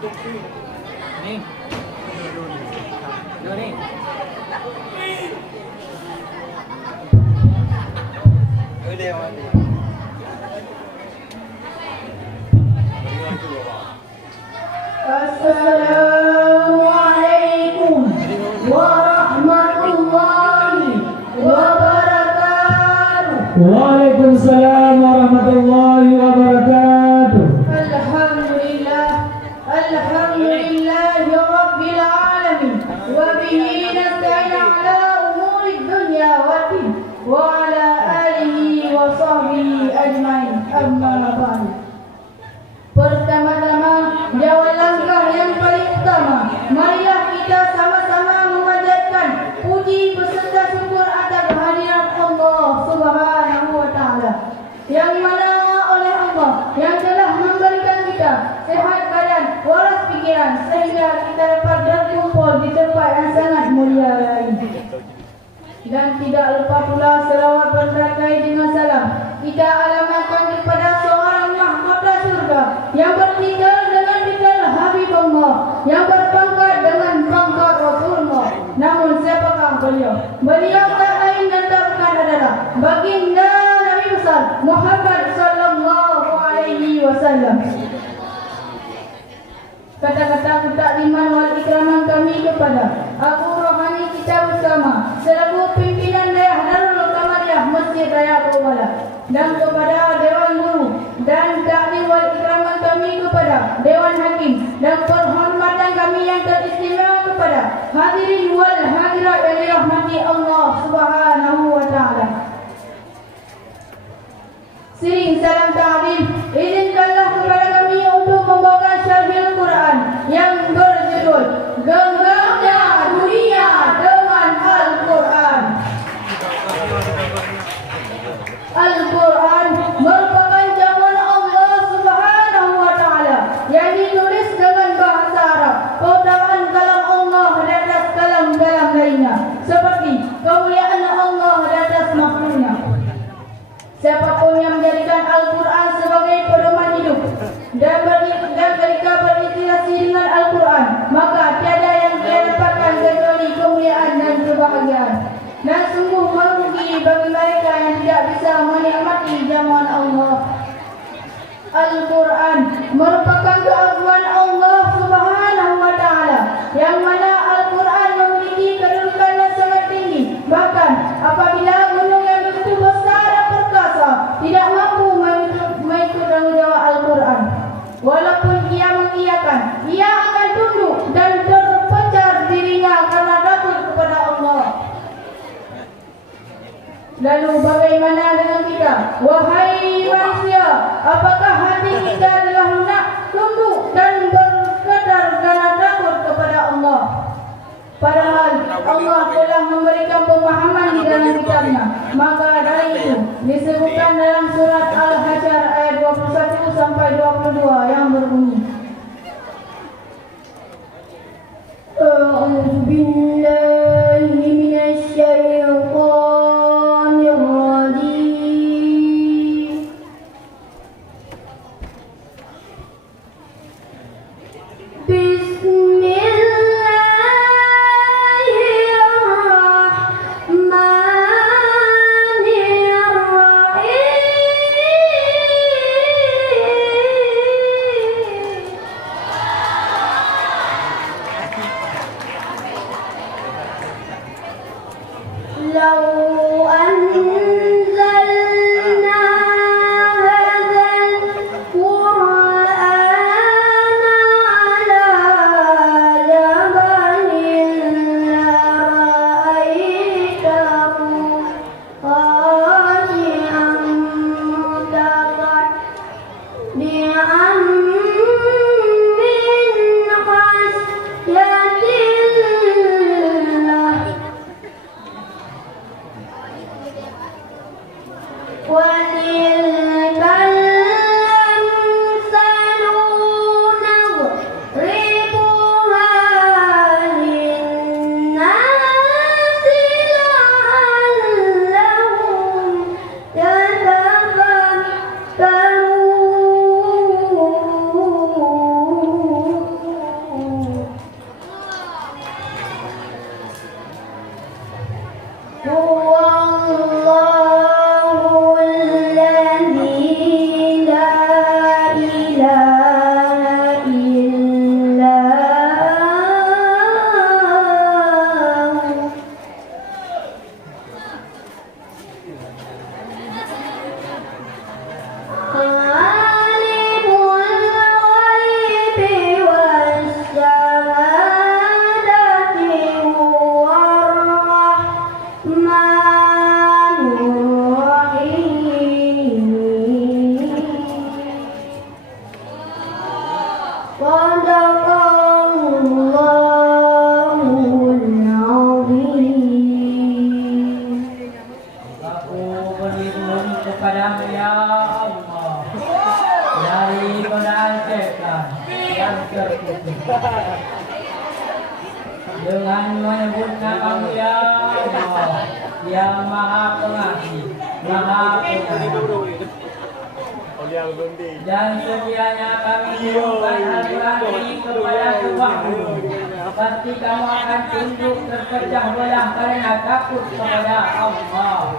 Ni. Dua ni. Udah mandi. Assalamualaikum warahmatullahi wabarakatuh. Waalaikumsalam warahmatullahi wabarakatuh. Alhamdulillahi rabbil alamin wa bihi nasta'in ala umuri dunya waddin wa ala alihi wa sahbihi ajmain. Amma ba'du. Pertama-tama, jawab langkah yang paling utama, marilah kita sama-sama memanjatkan puji beserta syukur atas kehadiran Allah Subhanahu wa taala, yang mana oleh Allah yang telah memberikan kita sehat badan, waras pikiran, sehingga kita dapat berkumpul di tempat yang sangat mulia ini. Dan tidak lupa pula selawat bersertai dengan salam kita alamatkan kepada seorang mahkota surga yang bertitel dengan titel Habibullah, yang berpangkat dengan pangkat Rasulullah. Namun siapakah beliau? Beliau tak lain dan tak bukan adalah baginda Nabi besar Muhammad sallallahu alaihi wasallam. Kata-kata ketakliman wal ikraman kami kepada Abu Rohani kita bersama selaku pimpinan daerah Darul Kamaliyah Masjid Raya Purwala, dan kepada Dewan Guru dan taklim wal ikraman kami kepada Dewan Hakim, dan penghormatan kami yang teristimewa kepada hadirin wal hadirat yang dirahmati Allah Subhanahu wa taala. Sering salam ta'lim, izinkanlah kepada kami untuk membawakan syarhil Quran yang berjudul Genggamnya Dunia dengan Al-Quran. Al-Quran merupakan jamuan Allah Subhanahu wa taala yang ditulis dengan bahasa Arab, keutamaan kalam Allah di atas kalam-kalam lainnya, seperti kemuliaan Allah di atas makhluknya. Siapapun yang menjadikan Al-Quran sebagai pedoman hidup dan ketika berintegrasi dengan Al-Quran, maka tiada yang dia dapatkan kecuali kemuliaan dan kebahagiaan. Dan sungguh merugi bagi mereka yang tidak bisa menikmati jamuan Allah. Al-Quran merupakan keagungan Allah Subhanahu wa taala, yang mana Al-Quran memiliki kedudukan yang sangat tinggi. Bahkan apabila gunung yang begitu besar dan perkasa tidak mampu mengikut tanggungjawab Al-Quran, walaupun ia mengiyakan, ia akan tunduk dan terpencar dirinya karena takut kepada Allah. Lalu bagaimana dengan kita? Wahai manusia, apakah hati kita telah lunak, tunduk dan berkedar karena takut kepada Allah? Padahal Allah telah memberikan pemahaman di dalam kitabnya. Maka dari itu disebutkan dalam surat Al-Hasyr ayat 21 sampai 22 yang berbunyi, A'udzu billahi minasy syaithanir rajim. Dengan menyebut nama Ya Allah yang Maha Pengasih, Maha Penyayang. Dan sekiranya kami menyukai Al-Quran ini kepada Tuhanmu, pasti kamu akan tunduk terpecah belah karena takut kepada Allah.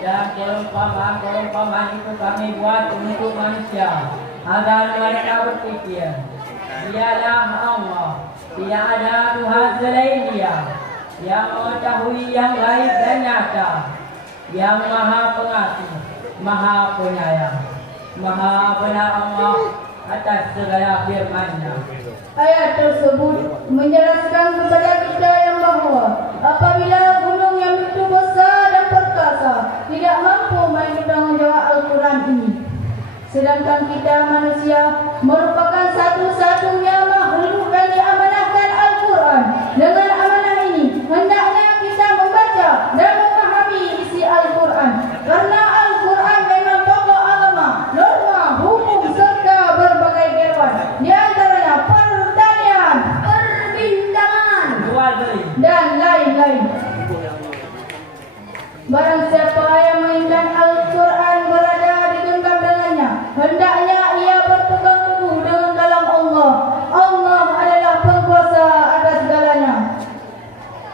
Dan perumpamaan itu kami buat untuk manusia agar mereka berpikir, dialah Allah, tidak ada Tuhan selain Dia, yang mengetahui yang gaib dan nyata, yang Maha Pengasih, Maha Penyayang. Maha benar Allah atas segala firman-Nya. Ayat tersebut menjelaskan kepada kita yang bahawa apabila gunung yang begitu besar dan perkasa tidak mampu menanggungjawab Al-Quran ini, sedangkan kita manusia merupakan satu-satunya makhluk yang diamanahkan Al-Quran. Dengan amanah ini, hendaknya kita membaca dan memahami isi Al-Quran, karena Al-Quran memang pokok agama, norma, hukum serta berbagai firman, di antaranya pertanian, perbintangan, Jual beli dan lain-lain. Barang siapa yang menginginkan Al-Quran berada di genggam dengannya, hendaknya ia berpegang teguh dengan kalam Allah. Allah adalah penguasa atas segalanya.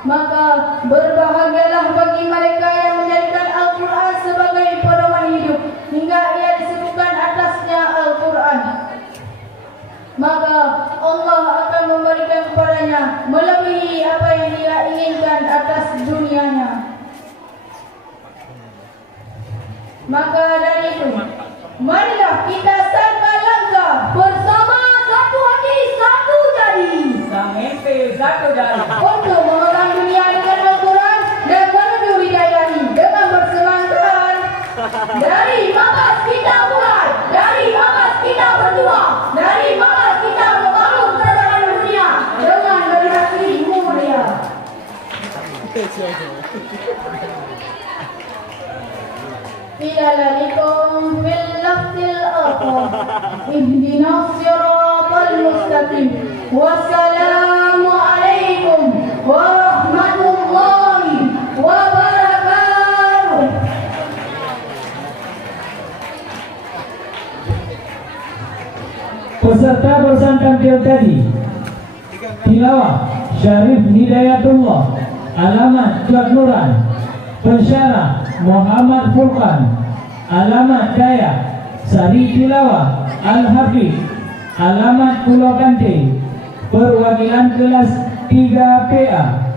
Maka berbahagialah bagi mereka yang menjadikan Al-Quran sebagai pedoman hidup hingga ia disebutkan atasnya Al-Quran. Maka Allah akan memberikan kepadanya melebihi apa yang dia inginkan atas dunianya. Maka dari itu, marilah kita sangka langkah bersama, satu hati, satu jadi, sampai satu dari untuk memegang dunia dengan Al-Quran dan menuju hidayah ini dengan bersemangat. Dari makas kita mulai, dari makas kita berjuang, dari makas kita membangun peradaban dunia dengan generasi mulia. Ilalakum fil lafzil akhar ihdinas siratal mustaqim. Wassalamu alaikum warahmatullahi wabarakatuh. Peserta bersantren tadi tilawah Syarif Hidayatullah, alamat Tuan Nuran, pensyarah Muhammad Furqan, alamat Daya Sari Tilawah Al-Habib, alamat Pulau Kante, perwakilan kelas 3PA.